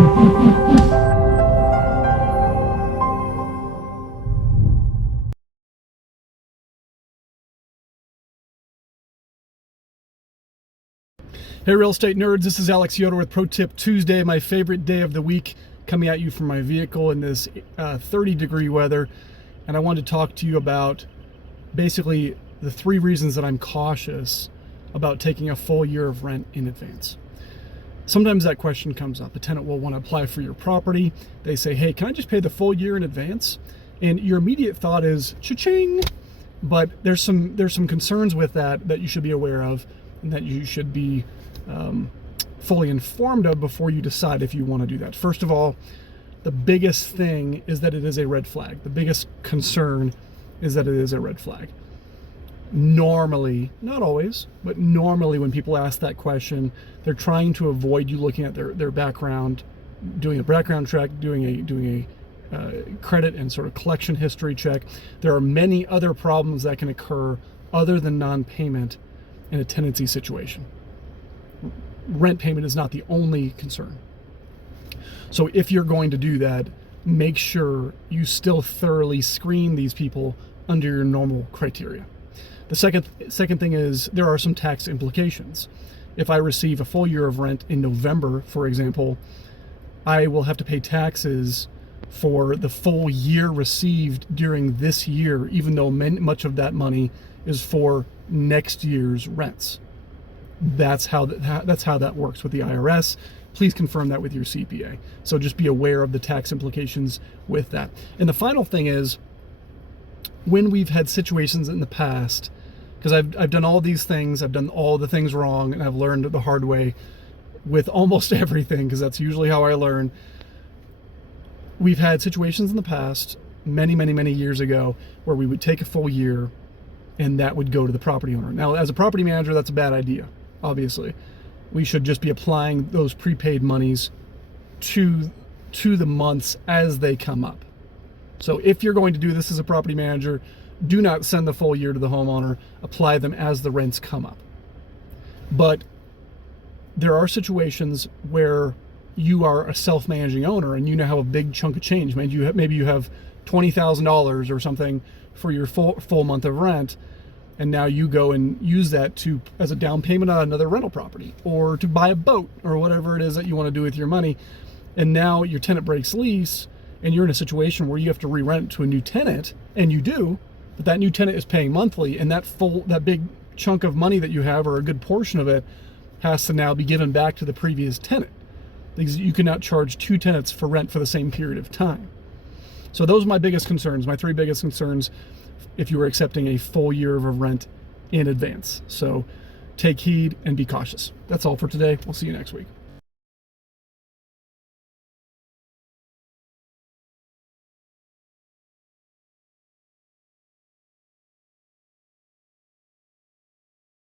Hey real estate nerds, this is Alex Yoder with Pro Tip Tuesday, my favorite day of the week, coming at you from my vehicle in this 30-degree weather. And I wanted to talk to you about basically the 3 reasons that I'm cautious about taking a full year of rent in advance. Sometimes that question comes up. A tenant will want to apply for your property. They say, hey, can I just pay the full year in advance? And your immediate thought is, cha-ching! But there's some concerns with that you should be aware of and that you should be fully informed of before you decide if you want to do that. First of all, the biggest thing is that it is a red flag. The biggest concern is that it is a red flag. Normally, not always, but normally when people ask that question, they're trying to avoid you looking at their background, doing a background check, doing a credit and sort of collection history check. There are many other problems that can occur other than non-payment in a tenancy situation. Rent payment is not the only concern. So if you're going to do that, make sure you still thoroughly screen these people under your normal criteria. The second thing is there are some tax implications. If I receive a full year of rent in November, for example, I will have to pay taxes for the full year received during this year, even though much of that money is for next year's rents. That's how that works with the IRS. Please confirm that with your CPA. So just be aware of the tax implications with that. And the final thing is, when we've had situations in the past, because I've done all these things, I've done all the things wrong, and I've learned the hard way with almost everything, because that's usually how I learn. We've had situations in the past, many years ago, where we would take a full year and that would go to the property owner. Now, as a property manager, that's a bad idea. Obviously, we should just be applying those prepaid monies to the months as they come up. So if you're going to do this as a property manager, do not send the full year to the homeowner. Apply them as the rents come up. But there are situations where you are a self-managing owner and you now have a big chunk of change. Maybe you have $20,000 or something for your full month of rent, and now you go and use that as a down payment on another rental property, or to buy a boat, or whatever it is that you want to do with your money. And now your tenant breaks lease, and you're in a situation where you have to re-rent to a new tenant, and you do, but that new tenant is paying monthly, and that big chunk of money that you have, or a good portion of it, has to now be given back to the previous tenant, because you cannot charge 2 tenants for rent for the same period of time. So those are my biggest concerns, my 3 biggest concerns if you were accepting a full year of rent in advance. So take heed and be cautious. That's all for today. We'll see you next week.